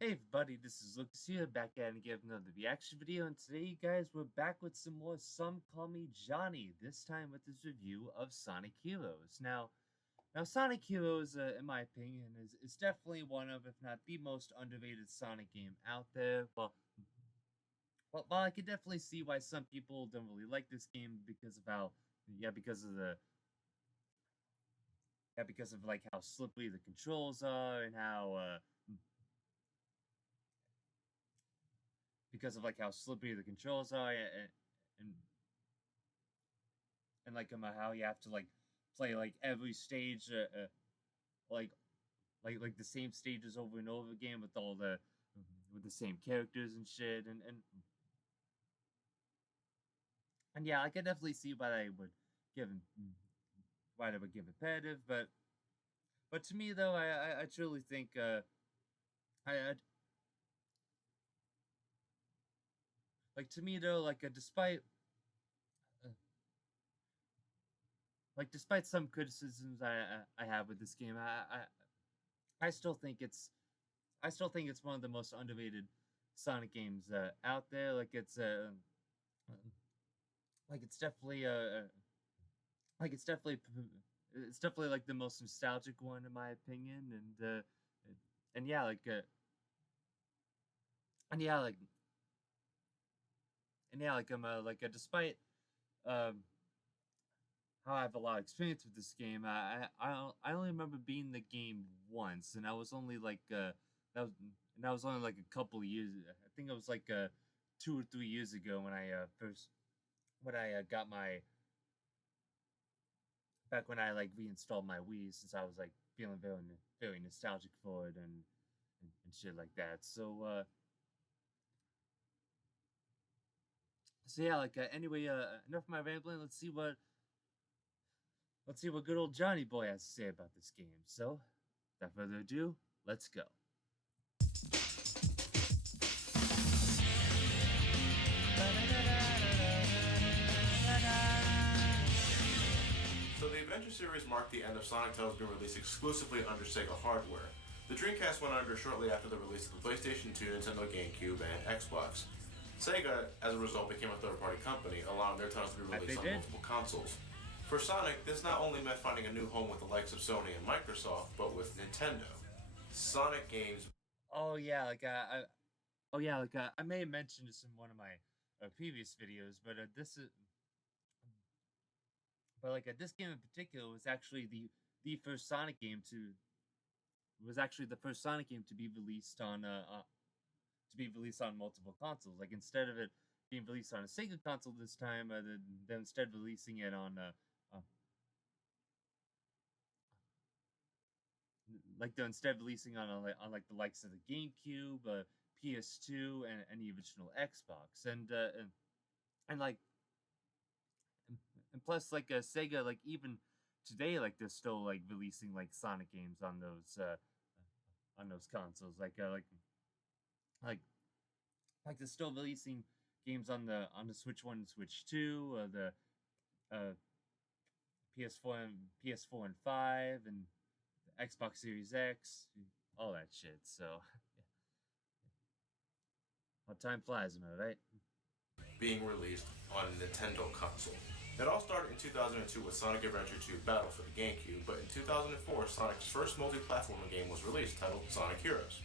Hey everybody, this is Lucas here, back at and give another reaction video, and today you guys, we're back with some more Some Call Me Johnny, this time with this review of Sonic Heroes. Now Sonic Heroes, in my opinion, is definitely one of, if not the most underrated Sonic game out there. Well, I can definitely see why some people don't really like this game because of how, because of because of like how slippery the controls are, and because of like how slippery the controls are, and like how you have to like play like every stage like the same stages over and over again with all the with the same characters and shit, and yeah, I can definitely see why they would give why they would give repetitive, but to me though, I truly think I like to me though, uh, despite some criticisms I have with this game, I still think it's one of the most underrated Sonic games out there. Like it's definitely like it's definitely like the most nostalgic one in my opinion, and yeah, and yeah, like despite um how I have a lot of experience with this game, I only remember beating the game once, and I was only like that was that was only like a couple of years. I think it was like 2 or 3 years ago when I first when I got my back when I like reinstalled my Wii, since I was like feeling very nostalgic for it, and shit like that. So yeah, anyway, enough of my rambling. Let's see what good old Johnny Boy has to say about this game. So, without further ado, let's go. So the Adventure series marked the end of Sonic Tales being released exclusively under Sega hardware. The Dreamcast went under shortly after the release of the PlayStation 2, Nintendo GameCube, and Xbox. Sega, as a result, became a third-party company, allowing their titles to be released on multiple consoles. For Sonic, this not only meant finding a new home with the likes of Sony and Microsoft, but with Nintendo. Sonic games. Oh yeah, oh yeah, I may have mentioned this in one of my previous videos, but this game in particular was actually the first Sonic game to was actually the first Sonic game to be released on multiple consoles. Like instead of it being released on a Sega console this time, they're instead releasing it on they're instead releasing on like the likes of the GameCube, PS2, and the original Xbox, and like and plus Sega, like even today, like they're still like releasing like Sonic games on those consoles, like they're still releasing games on the Switch 1 and Switch 2, the uh PS4 and 5, and the Xbox Series X, all that shit. So how time flies, am I right? Being released on a Nintendo console. It all started in 2002 with Sonic Adventure 2 Battle for the GameCube, but in 2004, Sonic's first multi-platforming game was released, titled Sonic Heroes.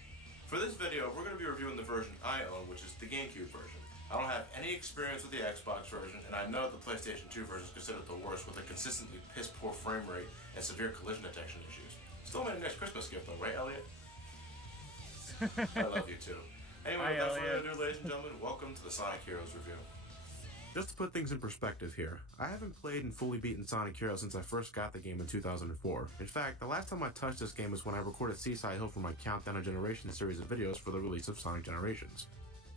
For this video, we're going to be reviewing the version I own, which is the GameCube version. I don't have any experience with the Xbox version, and I know the PlayStation 2 version is considered the worst, with a consistently piss-poor frame rate and severe collision detection issues. Still made a nice Christmas gift though, right, Elliot? I love you too. Anyway, without further ado, ladies and gentlemen, welcome to the Sonic Heroes review. Just to put things in perspective here, I haven't played and fully beaten Sonic Heroes since I first got the game in 2004. In fact, the last time I touched this game was when I recorded Seaside Hill for my Countdown of Generations series of videos for the release of Sonic Generations.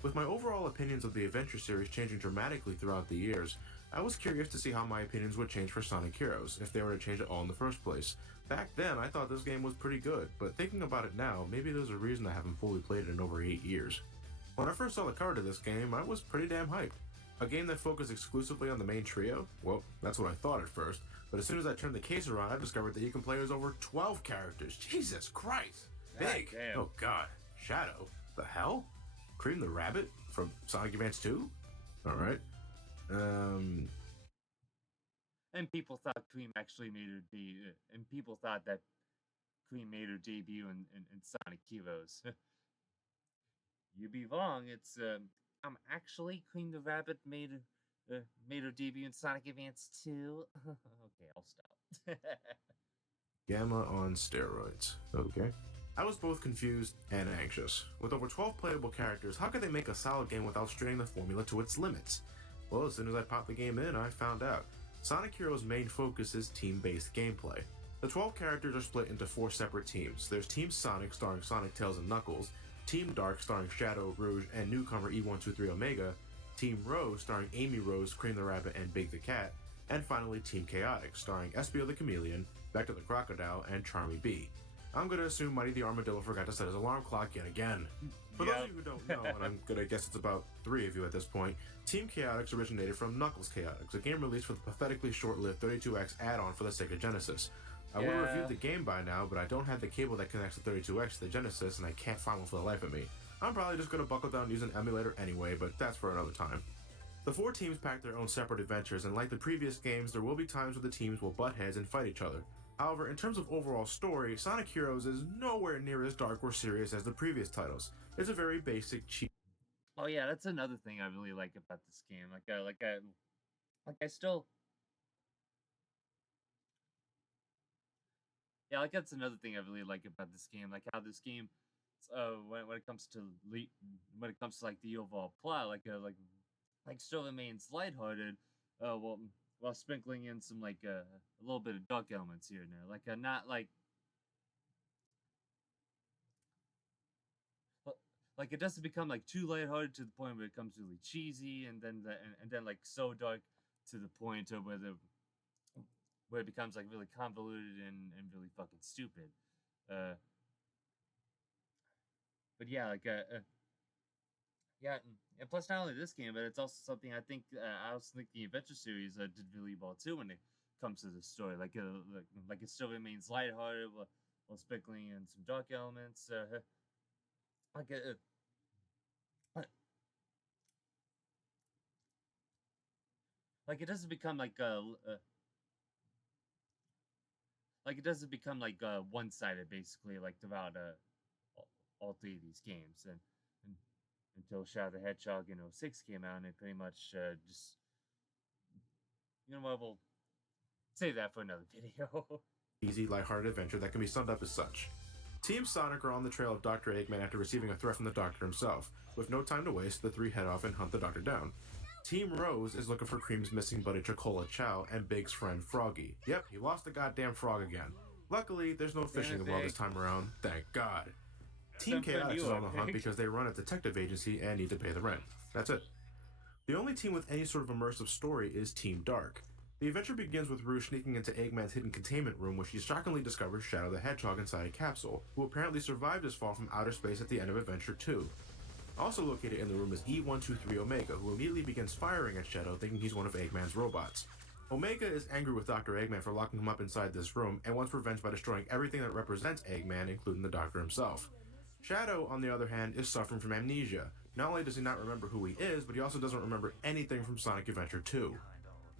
With my overall opinions of the Adventure series changing dramatically throughout the years, I was curious to see how my opinions would change for Sonic Heroes, if they were to change at all in the first place. Back then, I thought this game was pretty good, but thinking about it now, maybe there's a reason I haven't fully played it in over 8 years. When I first saw the cover to this game, I was pretty damn hyped. A game that focused exclusively on the main trio? Well, that's what I thought at first, but as soon as I turned the case around, I discovered that you can play as over 12 characters. Jesus Christ! Big! Oh god. Shadow? The hell? Cream the Rabbit from Sonic Advance 2? Alright. And people thought Cream actually made her debut, and people thought that Cream made her debut in Sonic Heroes. You be wrong. It's actually Cream the Rabbit made her debut in Sonic Advance 2. Okay, I'll stop. Gamma on steroids. Okay. I was both confused and anxious. With over 12 playable characters, how could they make a solid game without straining the formula to its limits? Well, as soon as I popped the game in, I found out. Sonic Heroes' main focus is team-based gameplay. The 12 characters are split into 4 separate teams. There's Team Sonic, starring Sonic, Tails, and Knuckles, Team Dark, starring Shadow, Rouge, and newcomer E123 Omega, Team Rose, starring Amy Rose, Cream the Rabbit, and Big the Cat, and finally Team Chaotic, starring Espio the Chameleon, Vector the Crocodile, and Charmy B. I'm gonna assume Mighty the Armadillo forgot to set his alarm clock yet again. For those of you who don't know, and I'm gonna guess it's about 3 of you at this point, Team Chaotix originated from Knuckles Chaotix, a game released for the pathetically short-lived 32X add-on for the Sega Genesis. I would have reviewed the game by now, but I don't have the cable that connects the 32X to the Genesis, and I can't find one for the life of me. I'm probably just gonna buckle down and use an emulator anyway, but that's for another time. The 4 teams pack their own separate adventures, and like the previous games, there will be times where the teams will butt heads and fight each other. However, in terms of overall story, Sonic Heroes is nowhere near as dark or serious as the previous titles. It's a very basic, cheap. Oh yeah, that's another thing I really like about this game. That's another thing I really like about this game. Like how this game, when it comes to like the overall plot, still remains lighthearted. While sprinkling in some a little bit of dark elements here and there, not it doesn't become too lighthearted to the point where it becomes really cheesy, and then so dark to the point of where it becomes really convoluted and really fucking stupid. But yeah, and plus not only this game, but it's also something I also think the Adventure series did really well too when it comes to this story. It still remains lighthearted while sprinkling in some dark elements. It doesn't become one-sided basically throughout all 3 of these games and until Shadow the Hedgehog in 06 came out, and it pretty much just, we'll save that for another video. Easy, lighthearted adventure that can be summed up as such. Team Sonic are on the trail of Dr. Eggman after receiving a threat from the Doctor himself. With no time to waste, the 3 head off and hunt the Doctor down. Team Rose is looking for Cream's missing buddy Chocola Chow and Big's friend Froggy. Yep, he lost the goddamn frog again. Luckily, there's no fishing involved this time around, thank God. Team Chaotix is on the hunt because they run a detective agency and need to pay the rent. That's it. The only team with any sort of immersive story is Team Dark. The adventure begins with Rouge sneaking into Eggman's hidden containment room, where she shockingly discovers Shadow the Hedgehog inside a capsule, who apparently survived his fall from outer space at the end of Adventure 2. Also located in the room is E123 Omega, who immediately begins firing at Shadow, thinking he's one of Eggman's robots. Omega is angry with Dr. Eggman for locking him up inside this room, and wants revenge by destroying everything that represents Eggman, including the Doctor himself. Shadow, on the other hand, is suffering from amnesia. Not only does he not remember who he is, but he also doesn't remember anything from Sonic Adventure 2.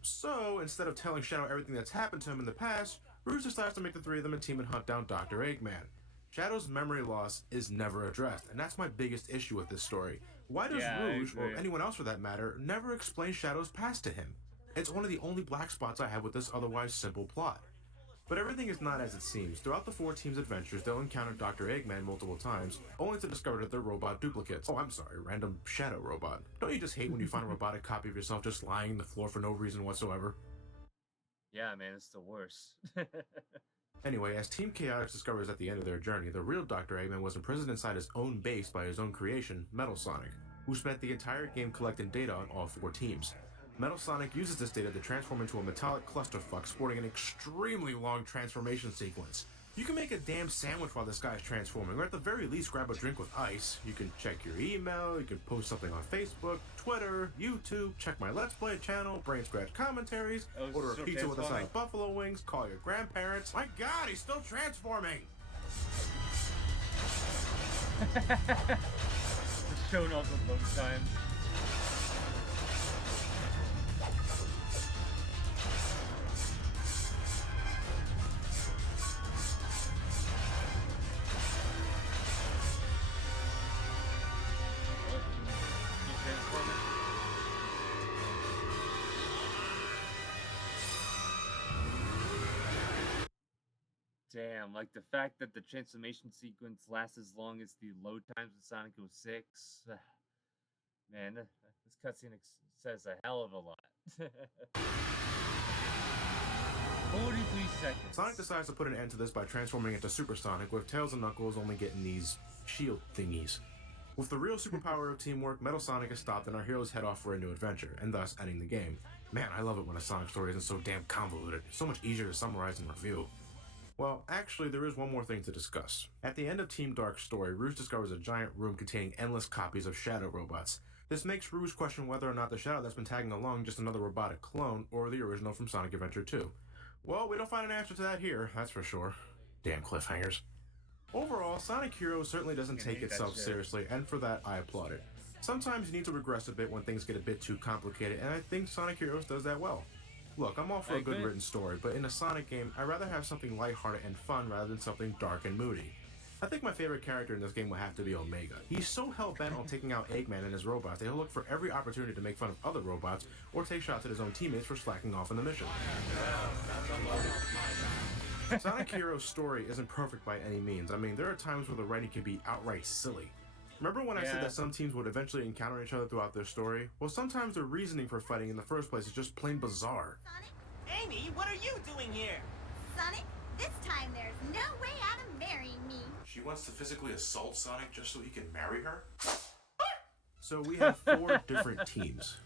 So, instead of telling Shadow everything that's happened to him in the past, Rouge decides to make the 3 of them a team and hunt down Dr. Eggman. Shadow's memory loss is never addressed, and that's my biggest issue with this story. Why does Rouge, or anyone else for that matter, never explain Shadow's past to him? It's one of the only black spots I have with this otherwise simple plot. But everything is not as it seems. Throughout the 4 teams' adventures, they'll encounter Dr. Eggman multiple times, only to discover that they're robot duplicates. Oh, I'm sorry, random shadow robot. Don't you just hate when you find a robotic copy of yourself just lying on the floor for no reason whatsoever? Yeah, man, it's the worst. Anyway, as Team Chaotix discovers at the end of their journey, the real Dr. Eggman was imprisoned inside his own base by his own creation, Metal Sonic, who spent the entire game collecting data on all 4 teams. Metal Sonic uses this data to transform into a metallic clusterfuck sporting an extremely long transformation sequence. You can make a damn sandwich while this guy's transforming, or at the very least grab a drink with ice. You can check your email, you can post something on Facebook, Twitter, YouTube, check my Let's Play channel, brain scratch commentaries, order a pizza with a side of buffalo wings, call your grandparents. My God, he's still transforming! showing off the load times. Damn, like the fact that the transformation sequence lasts as long as the load times in Sonic 06. Man, this cutscene says a hell of a lot. 43 seconds. Sonic decides to put an end to this by transforming into Super Sonic, with Tails and Knuckles only getting these shield thingies. With the real superpower of teamwork, Metal Sonic is stopped and our heroes head off for a new adventure, and thus ending the game. Man, I love it when a Sonic story isn't so damn convoluted. It's so much easier to summarize and review. Well, actually, there is one more thing to discuss. At the end of Team Dark's story, Rouge discovers a giant room containing endless copies of Shadow robots. This makes Rouge question whether or not the Shadow that's been tagging along just another robotic clone, or the original from Sonic Adventure 2. Well, we don't find an answer to that here, that's for sure. Damn cliffhangers. Overall, Sonic Heroes certainly doesn't take itself seriously, and for that, I applaud it. Sometimes you need to regress a bit when things get a bit too complicated, and I think Sonic Heroes does that well. Look, I'm all for a good written story, but in a Sonic game, I'd rather have something lighthearted and fun rather than something dark and moody. I think my favorite character in this game will have to be Omega. He's so hell-bent on taking out Eggman and his robots that he'll look for every opportunity to make fun of other robots or take shots at his own teammates for slacking off on the mission. Sonic Heroes' story isn't perfect by any means. I mean, there are times where the writing can be outright silly. Remember when I said that some teams would eventually encounter each other throughout their story? Well, sometimes their reasoning for fighting in the first place is just plain bizarre. Sonic? Amy, what are you doing here? Sonic, this time there's no way out of marrying me. She wants to physically assault Sonic just so he can marry her? So we have 4 different teams.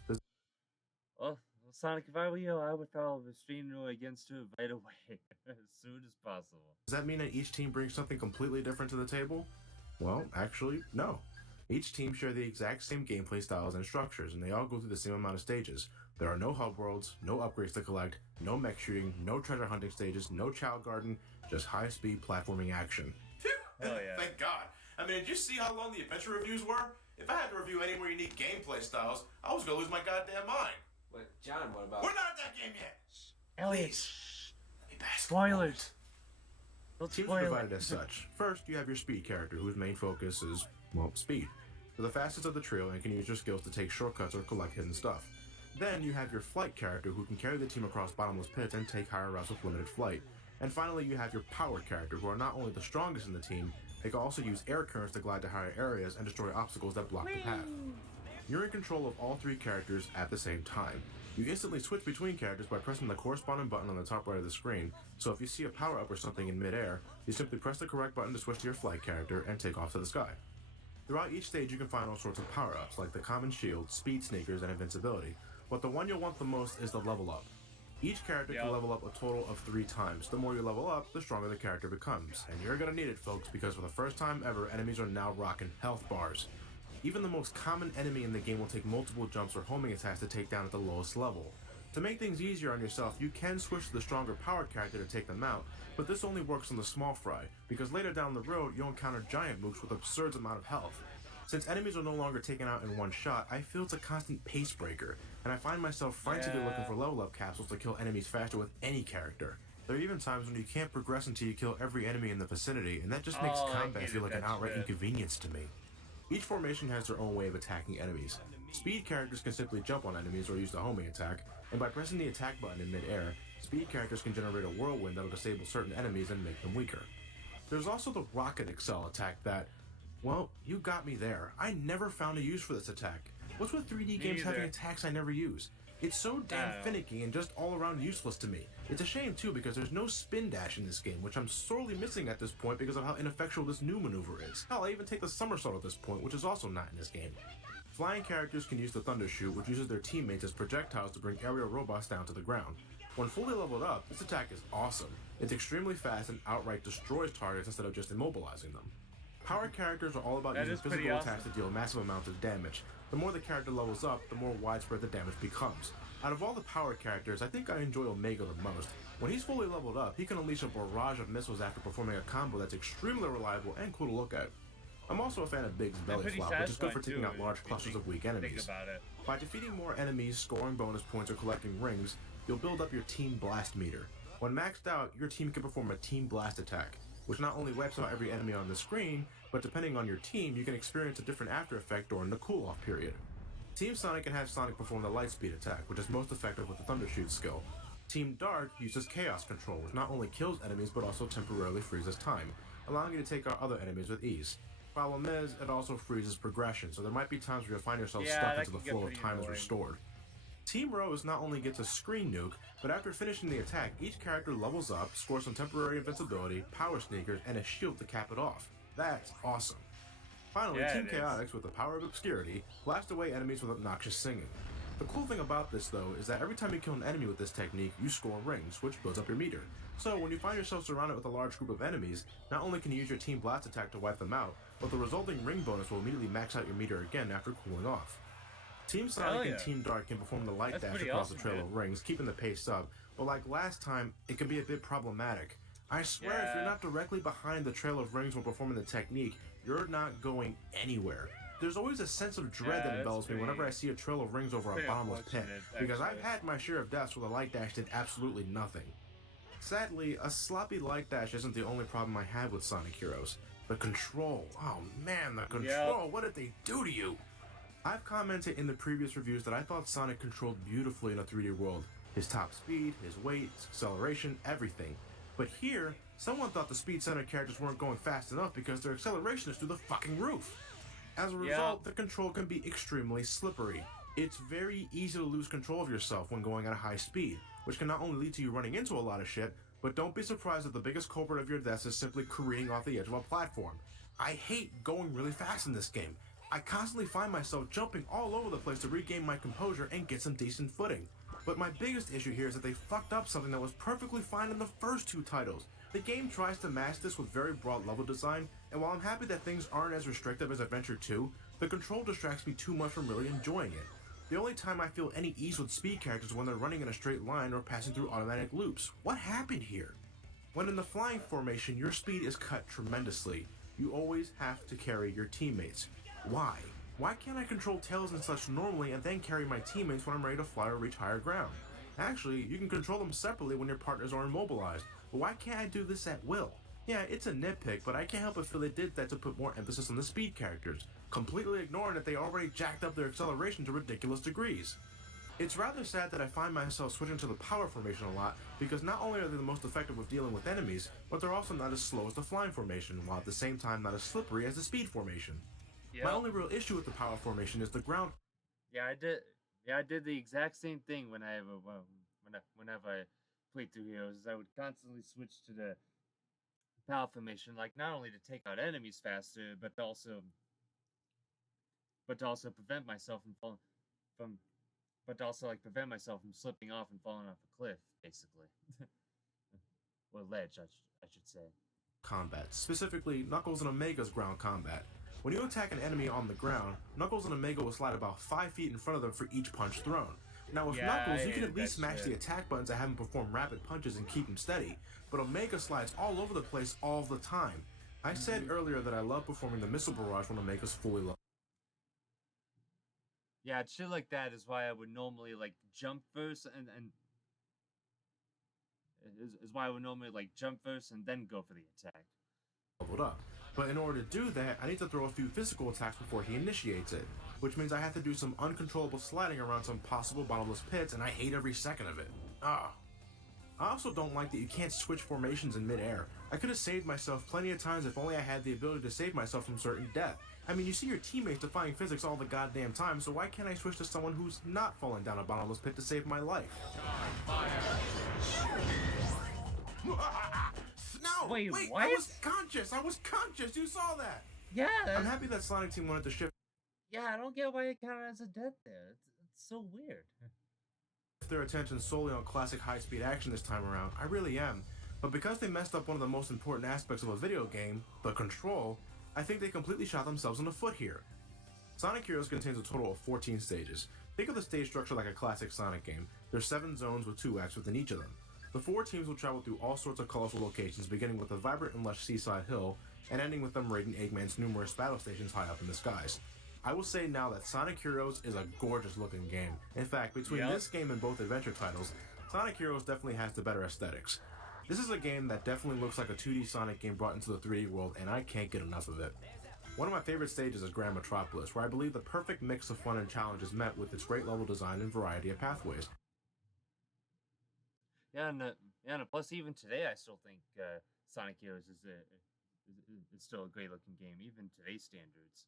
Well, Sonic, if I were you, I would file a restraining order against her right away, as soon as possible. Does that mean that each team brings something completely different to the table? Well, actually, no. Each team share the exact same gameplay styles and structures, and they all go through the same amount of stages. There are no hub worlds, no upgrades to collect, no mech shooting, no treasure hunting stages, no child garden, just high-speed platforming action. Hell yeah. Thank God. I mean, did you see how long the adventure reviews were? If I had to review any more unique gameplay styles, I was gonna lose my goddamn mind. But John, what about... We're not at that game yet! Elliot, Let me bask. spoilers. Don't Teams spoil are it. divided as such. First, you have your speed character, whose main focus is, well, speed. They're the fastest of the trio and can use their skills to take shortcuts or collect hidden stuff. Then you have your flight character, who can carry the team across bottomless pits and take higher routes with limited flight. And finally, you have your power character, who are not only the strongest in the team, they can also use air currents to glide to higher areas and destroy obstacles that block the path. You're in control of all 3 characters at the same time. You instantly switch between characters by pressing the corresponding button on the top right of the screen, so if you see a power-up or something in mid-air, you simply press the correct button to switch to your flight character and take off to the sky. Throughout each stage you can find all sorts of power-ups, like the common shield, speed sneakers, and invincibility, but the one you'll want the most is the level up. Each character can level up a total of 3 times. The more you level up, the stronger the character becomes. And you're gonna need it, folks, because for the first time ever, enemies are now rocking health bars. Even the most common enemy in the game will take multiple jumps or homing attacks to take down at the lowest level. To make things easier on yourself, you can switch to the stronger power character to take them out, but this only works on the small fry, because later down the road, you'll encounter giant mooks with absurd amount of health. Since enemies are no longer taken out in one shot, I feel it's a constant pace breaker, and I find myself frantically looking for level up capsules to kill enemies faster with any character. There are even times when you can't progress until you kill every enemy in the vicinity, and that just makes combat feel like an outright inconvenience to me. Each formation has their own way of attacking enemies. Speed characters can simply jump on enemies or use the homing attack, and by pressing the attack button in mid-air, speed characters can generate a whirlwind that'll disable certain enemies and make them weaker. There's also the Rocket Excel attack that, well, you got me there. I never found a use for this attack. What's with 3D games having attacks I never use? It's so damn finicky and just all around useless to me. It's a shame too because there's no spin dash in this game, which I'm sorely missing at this point because of how ineffectual this new maneuver is. Hell, I even take the somersault at this point, which is also not in this game. Flying characters can use the Thunder Shoot, which uses their teammates as projectiles to bring aerial robots down to the ground. When fully leveled up, this attack is awesome. It's extremely fast and outright destroys targets instead of just immobilizing them. Power characters are all about using physical attacks to deal massive amounts of damage. The more the character levels up, the more widespread the damage becomes. Out of all the power characters, I think I enjoy Omega the most. When he's fully leveled up, he can unleash a barrage of missiles after performing a combo that's extremely reliable and cool to look at. I'm also a fan of Big's They're belly pretty flop, which is good for satisfying, taking out too, large if you clusters of weak think enemies. about it. By defeating more enemies, scoring bonus points, or collecting rings, you'll build up your Team Blast meter. When maxed out, your team can perform a Team Blast attack, which not only wipes out every enemy on the screen, but depending on your team, you can experience a different after effect during the cool-off period. Team Sonic can have Sonic perform the Lightspeed attack, which is most effective with the Thundershoot skill. Team Dark uses Chaos Control, which not only kills enemies but also temporarily freezes time, allowing you to take out other enemies with ease. Problem is, it also freezes progression, so there might be times where you'll find yourself stuck until the flow of time is restored. Team Rose not only gets a screen nuke, but after finishing the attack, each character levels up, scores some temporary invincibility, power sneakers, and a shield to cap it off. That's awesome. Finally, Team Chaotix, with the power of obscurity, blast away enemies with obnoxious singing. The cool thing about this, though, is that every time you kill an enemy with this technique, you score rings, which builds up your meter. So when you find yourself surrounded with a large group of enemies, not only can you use your Team Blast attack to wipe them out, but the resulting ring bonus will immediately max out your meter again after cooling off. Team Sonic and Team Dark can perform the light dash across the trail of rings, keeping the pace up, but like last time, it can be a bit problematic. I swear, if you're not directly behind the trail of rings while performing the technique, you're not going anywhere. There's always a sense of dread that envelops me whenever I see a trail of rings over a bottomless pit, because I've had my share of deaths where the light dash did absolutely nothing. Sadly, a sloppy light dash isn't the only problem I have with Sonic Heroes. The control. Oh man, the control. What did they do to you? I've commented in the previous reviews that I thought Sonic controlled beautifully in a 3D world. His top speed, his weight, his acceleration, everything. But here, someone thought the Speed Center characters weren't going fast enough because their acceleration is through the fucking roof. As a result, the control can be extremely slippery. It's very easy to lose control of yourself when going at a high speed, which can not only lead to you running into a lot of shit, but don't be surprised if the biggest culprit of your deaths is simply careening off the edge of a platform. I hate going really fast in this game. I constantly find myself jumping all over the place to regain my composure and get some decent footing. But my biggest issue here is that they fucked up something that was perfectly fine in the first two titles. The game tries to mask this with very broad level design, and while I'm happy that things aren't as restrictive as Adventure 2, the control distracts me too much from really enjoying it. The only time I feel any ease with speed characters is when they're running in a straight line or passing through automatic loops. What happened here? When in the flying formation, your speed is cut tremendously. You always have to carry your teammates. Why? Why can't I control Tails and such normally and then carry my teammates when I'm ready to fly or reach higher ground? Actually, you can control them separately when your partners are immobilized, but why can't I do this at will? Yeah, it's a nitpick, but I can't help but feel they did that to put more emphasis on the speed characters, completely ignoring that they already jacked up their acceleration to ridiculous degrees. It's rather sad that I find myself switching to the power formation a lot, because not only are they the most effective with dealing with enemies, but they're also not as slow as the flying formation, while at the same time not as slippery as the speed formation. My only real issue with the power formation is the ground. I did the exact same thing whenever I played through Heroes. I would constantly switch to the power formation, like not only to take out enemies faster, but to also prevent myself prevent myself from slipping off and falling off a cliff, basically, or ledge, I should say. Combat, specifically Knuckles and Omega's ground combat. When you attack an enemy on the ground, Knuckles and Omega will slide about 5 feet in front of them for each punch thrown. Now with Knuckles, you can at least smash the attack buttons that have him perform rapid punches and keep him steady, but Omega slides all over the place all the time. I said earlier that I love performing the missile barrage when Omega's fully low. Yeah, shit like that is why I would normally jump first and is why I would normally jump first and then go for the attack. Leveled up. But in order to do that, I need to throw a few physical attacks before he initiates it, which means I have to do some uncontrollable sliding around some possible bottomless pits, and I hate every second of it. I also don't like that you can't switch formations in midair. I could have saved myself plenty of times if only I had the ability to save myself from certain death. I mean, you see your teammates defying physics all the goddamn time, so why can't I switch to someone who's not falling down a bottomless pit to save my life? No! Wait, what? I was conscious! You saw that! Yeah! I'm happy that Sonic Team wanted to shift. Yeah, I don't get why it counted as a death there. It's so weird. Their attention solely on classic high-speed action this time around. I really am. But because they messed up one of the most important aspects of a video game, the control, I think they completely shot themselves in the foot here. Sonic Heroes contains a total of 14 stages. Think of the stage structure like a classic Sonic game. There's 7 zones with 2 acts within each of them. The 4 teams will travel through all sorts of colorful locations, beginning with a vibrant and lush seaside hill, and ending with them raiding Eggman's numerous battle stations high up in the skies. I will say now that Sonic Heroes is a gorgeous looking game. In fact, between this game and both adventure titles, Sonic Heroes definitely has the better aesthetics. This is a game that definitely looks like a 2D Sonic game brought into the 3D world, and I can't get enough of it. One of my favorite stages is Grand Metropolis, where I believe the perfect mix of fun and challenge is met with its great level design and variety of pathways. And plus even today I still think Sonic Heroes is still a great looking game, even today's standards.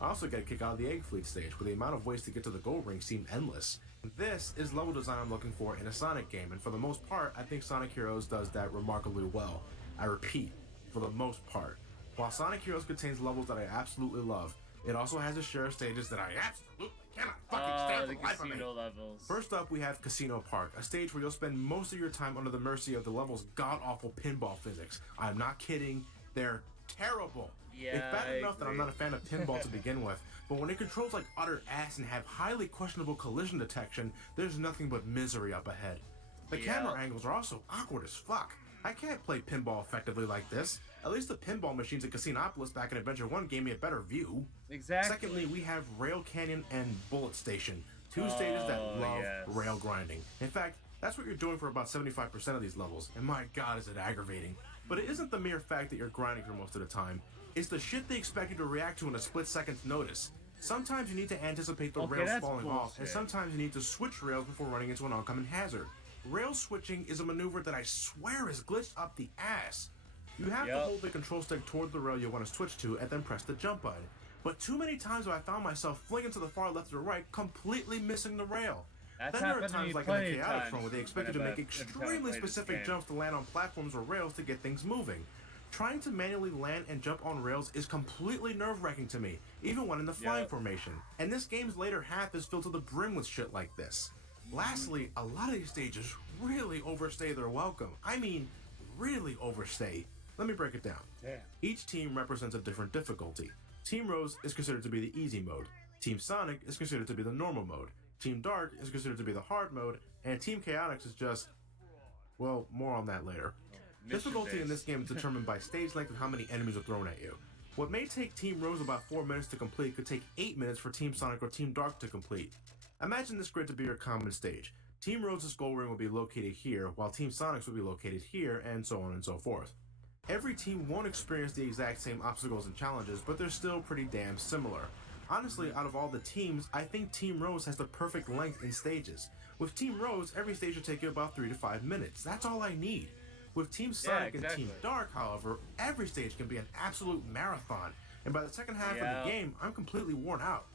I also get a kick out of the Egg Fleet stage, where the amount of ways to get to the gold ring seem endless. This is level design I'm looking for in a Sonic game, and for the most part, I think Sonic Heroes does that remarkably well. I repeat, for the most part. While Sonic Heroes contains levels that I absolutely love, it also has a share of stages that I absolutely cannot fucking stand for the life of me. Levels. First up, we have Casino Park, a stage where you'll spend most of your time under the mercy of the level's god-awful pinball physics. I'm not kidding, they're terrible. Yeah, it's bad enough that I'm not a fan of pinball to begin with, but when it controls like utter ass and have highly questionable collision detection, there's nothing but misery up ahead. The camera angles are also awkward as fuck. I can't play pinball effectively like this. At least the pinball machines at Casinopolis back in Adventure 1 gave me a better view. Exactly. Secondly, we have Rail Canyon and Bullet Station, two stages that love rail grinding. In fact, that's what you're doing for about 75% of these levels, and my god is it aggravating. But it isn't the mere fact that you're grinding for most of the time, it's the shit they expect you to react to in a split second's notice. Sometimes you need to anticipate the rails falling off, and sometimes you need to switch rails before running into an oncoming hazard. Rail switching is a maneuver that I swear is glitched up the ass. You have to hold the control stick toward the rail you want to switch to and then press the jump button. But too many times have I found myself flinging to the far left or right, completely missing the rail. Then there are times like in the Chaotix run where they expect you to make extremely specific jumps to land on platforms or rails to get things moving. Trying to manually land and jump on rails is completely nerve-wracking to me, even when in the flying formation. And this game's later half is filled to the brim with shit like this. Lastly, a lot of these stages really overstay their welcome. I mean, really overstay. Let me break it down. Each team represents a different difficulty. Team Rose is considered to be the easy mode. Team Sonic is considered to be the normal mode. Team Dark is considered to be the hard mode. And Team Chaotix is just, well, more on that later. Difficulty in this game is determined by stage length and how many enemies are thrown at you. What may take Team Rose about 4 minutes to complete could take 8 minutes for Team Sonic or Team Dark to complete. Imagine this grid to be your common stage. Team Rose's goal ring will be located here, while Team Sonic's will be located here, and so on and so forth. Every team won't experience the exact same obstacles and challenges, but they're still pretty damn similar. Honestly, out of all the teams, I think Team Rose has the perfect length in stages. With Team Rose, every stage will take you about 3 to 5 minutes. That's all I need. With Team Sonic and Team Dark, however, every stage can be an absolute marathon, and by the second half of the game, I'm completely worn out.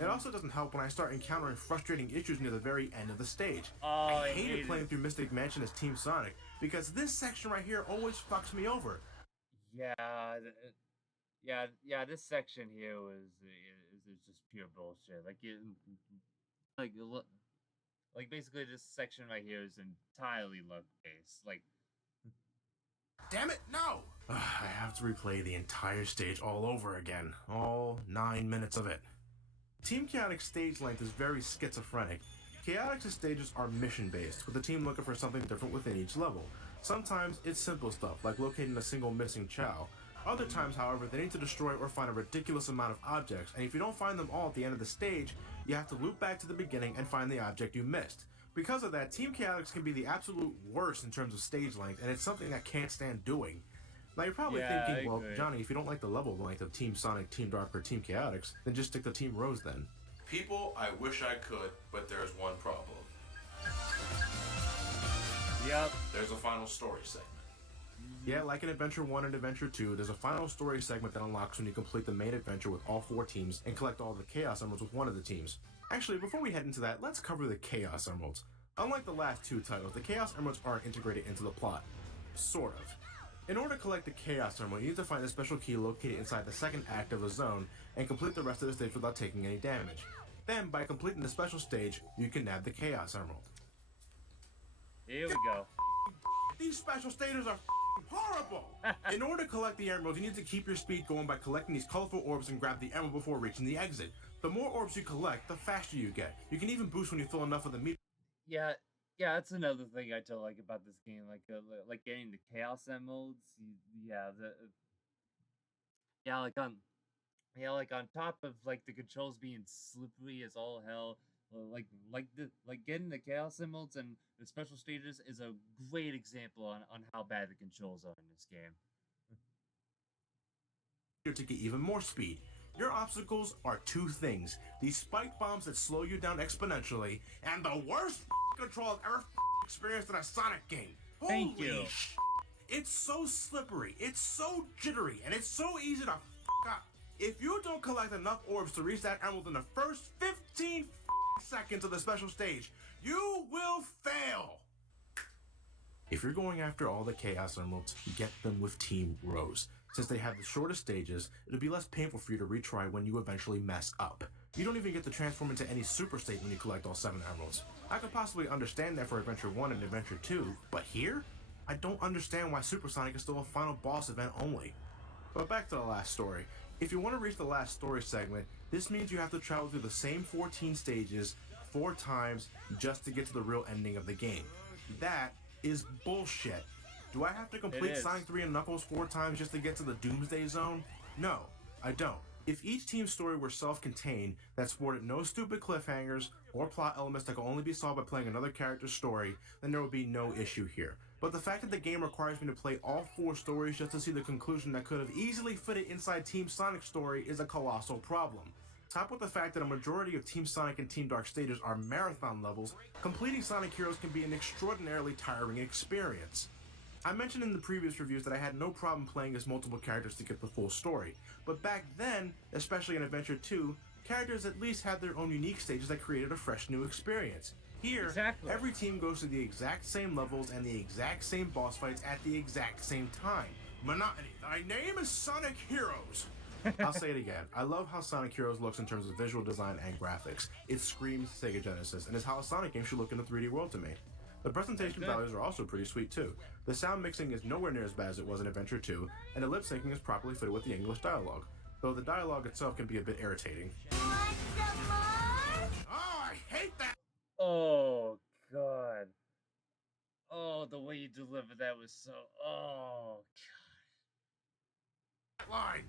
It also doesn't help when I start encountering frustrating issues near the very end of the stage. I hated playing through Mystic Mansion as Team Sonic, because this section right here always fucks me over. This section here is just pure bullshit. Like basically this section right here is entirely luck-based. Like, damn it, no! I have to replay the entire stage all over again. All 9 minutes of it. Team Chaotix stage length is very schizophrenic. Chaotix's stages are mission-based, with the team looking for something different within each level. Sometimes it's simple stuff, like locating a single missing Chow. Other times, however, they need to destroy or find a ridiculous amount of objects, and if you don't find them all at the end of the stage, you have to loop back to the beginning and find the object you missed. Because of that, Team Chaotix can be the absolute worst in terms of stage length, and it's something I can't stand doing. Now you're probably thinking, well, Johnny, if you don't like the level length of Team Sonic, Team Dark, or Team Chaotix, then just stick to Team Rose then. People, I wish I could, but there's one problem. There's a final story segment. Yeah, like in Adventure 1 and Adventure 2, there's a final story segment that unlocks when you complete the main adventure with all 4 teams and collect all the Chaos Emeralds with one of the teams. Actually, before we head into that, let's cover the Chaos Emeralds. Unlike the last 2 titles, the Chaos Emeralds aren't integrated into the plot. Sort of. In order to collect the Chaos Emerald, you need to find a special key located inside the second act of the zone and complete the rest of the stage without taking any damage. Then, by completing the special stage, you can nab the Chaos Emerald. Here we go. These special stages are horrible! In order to collect the emerald, you need to keep your speed going by collecting these colorful orbs and grab the emerald before reaching the exit. The more orbs you collect, the faster you get. You can even boost when you fill enough of the meat. Yeah, that's another thing I don't like about this game. Like getting the Chaos Emeralds. Yeah, like on top of like the controls being slippery as all hell, like getting the chaos emeralds and the special stages is a great example on how bad the controls are in this game. To get even more speed. Your obstacles are two things: these spike bombs that slow you down exponentially, and the worst control I've ever experienced in a Sonic game. Thank you. It's so slippery, it's so jittery, and it's so easy to up. If you don't collect enough orbs to reach that emerald in the first 15 seconds of the special stage, you will fail. If you're going after all the Chaos Emeralds, get them with Team Rose. Since they have the shortest stages, it'll be less painful for you to retry when you eventually mess up. You don't even get to transform into any super state when you collect all 7 emeralds. I could possibly understand that for Adventure 1 and Adventure 2, but here? I don't understand why Super Sonic is still a final boss event only. But back to the last story. If you want to reach the last story segment, this means you have to travel through the same 14 stages 4 times just to get to the real ending of the game. That is bullshit. Do I have to complete Sonic 3 and Knuckles 4 times just to get to the Doomsday Zone? No, I don't. If each team's story were self-contained, that sported no stupid cliffhangers or plot elements that could only be solved by playing another character's story, then there would be no issue here. But the fact that the game requires me to play all 4 stories just to see the conclusion that could have easily fitted inside Team Sonic's story is a colossal problem. Top with the fact that a majority of Team Sonic and Team Dark stages are marathon levels, completing Sonic Heroes can be an extraordinarily tiring experience. I mentioned in the previous reviews that I had no problem playing as multiple characters to get the full story, but back then, especially in Adventure 2, characters at least had their own unique stages that created a fresh new experience. Here, every team goes through the exact same levels and the exact same boss fights at the exact same time. Monotony. Thy name is Sonic Heroes. I'll say it again. I love how Sonic Heroes looks in terms of visual design and graphics. It screams Sega Genesis, and is how a Sonic game should look in the 3D world to me. The presentation values are also pretty sweet too. The sound mixing is nowhere near as bad as it was in Adventure 2, and the lip syncing is properly fitted with the English dialogue, though the dialogue itself can be a bit irritating. Want some more? Oh, I hate that! Oh god. Oh, the way you delivered that was so. Oh god. Line.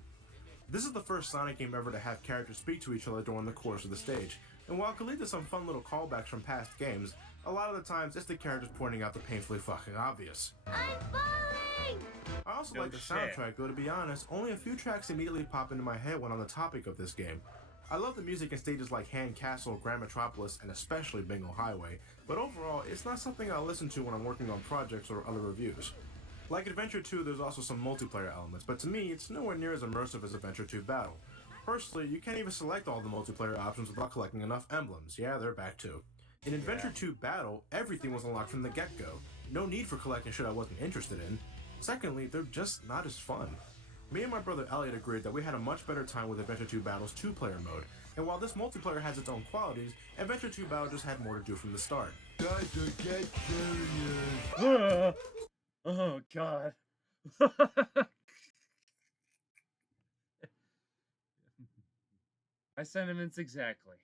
This is the first Sonic game ever to have characters speak to each other during the course of the stage, and while it could lead to some fun little callbacks from past games, a lot of the times it's the characters pointing out the painfully fucking obvious. I'm falling! I also like the soundtrack, though to be honest, only a few tracks immediately pop into my head when on the topic of this game. I love the music in stages like Hand Castle, Grand Metropolis, and especially Bingo Highway, but overall, it's not something I listen to when I'm working on projects or other reviews. Like Adventure 2, there's also some multiplayer elements, but to me, it's nowhere near as immersive as Adventure 2 Battle. Personally, you can't even select all the multiplayer options without collecting enough emblems. Yeah, they're back too. In Adventure 2 Battle, everything was unlocked from the get-go. No need for collecting shit I wasn't interested in. Secondly, they're just not as fun. Me and my brother Elliot agreed that we had a much better time with Adventure 2 Battle's 2-player mode, and while this multiplayer has its own qualities, Adventure 2 Battle just had more to do from the start. Guys, get serious. Oh god. My sentiments exactly.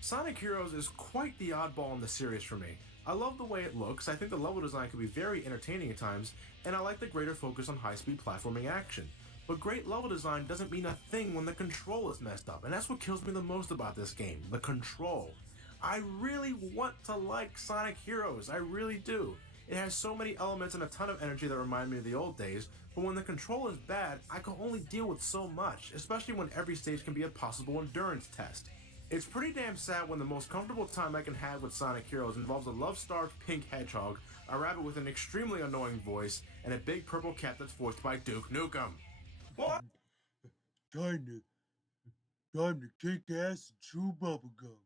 Sonic Heroes is quite the oddball in the series for me. I love the way it looks, I think the level design can be very entertaining at times, and I like the greater focus on high-speed platforming action. But great level design doesn't mean a thing when the control is messed up, and that's what kills me the most about this game, the control. I really want to like Sonic Heroes, I really do. It has so many elements and a ton of energy that remind me of the old days, but when the control is bad, I can only deal with so much, especially when every stage can be a possible endurance test. It's pretty damn sad when the most comfortable time I can have with Sonic Heroes involves a love-starved pink hedgehog, a rabbit with an extremely annoying voice, and a big purple cat that's voiced by Duke Nukem. What? Time to kick ass and chew bubblegum.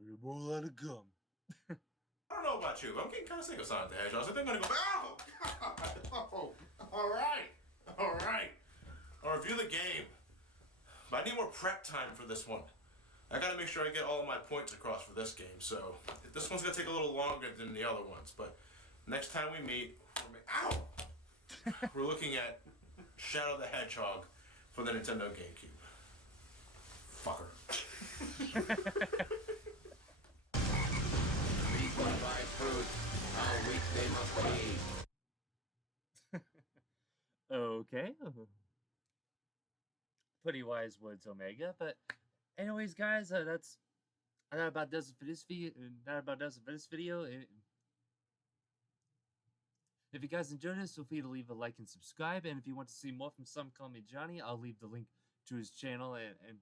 And a whole lot of gum. I don't know about you, but I'm getting kind of sick of Sonic the Hedgehog, so I think I'm gonna go, oh, God, oh, alright. I'll review the game, but I need more prep time for this one. I gotta make sure I get all of my points across for this game, so this one's gonna take a little longer than the other ones, but next time we meet, we're looking at Shadow the Hedgehog for the Nintendo GameCube. Fucker. How weak they must be. Okay. pretty wise words, Omega. But anyways, guys, that about does it for this video. That about does it for this video. If you guys enjoyed this, feel free to leave a like and subscribe. And if you want to see more from Some Call Me Johnny, I'll leave the link to his channel and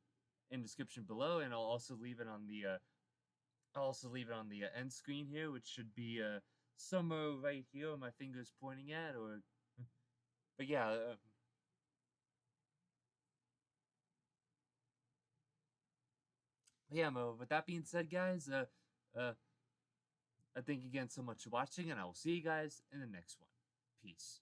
in the description below, and I'll also leave it on the end screen here, which should be somewhere right here where my finger's pointing at, or but yeah. Yeah, with that being said, guys, I thank you again so much for watching, and I will see you guys in the next one. Peace.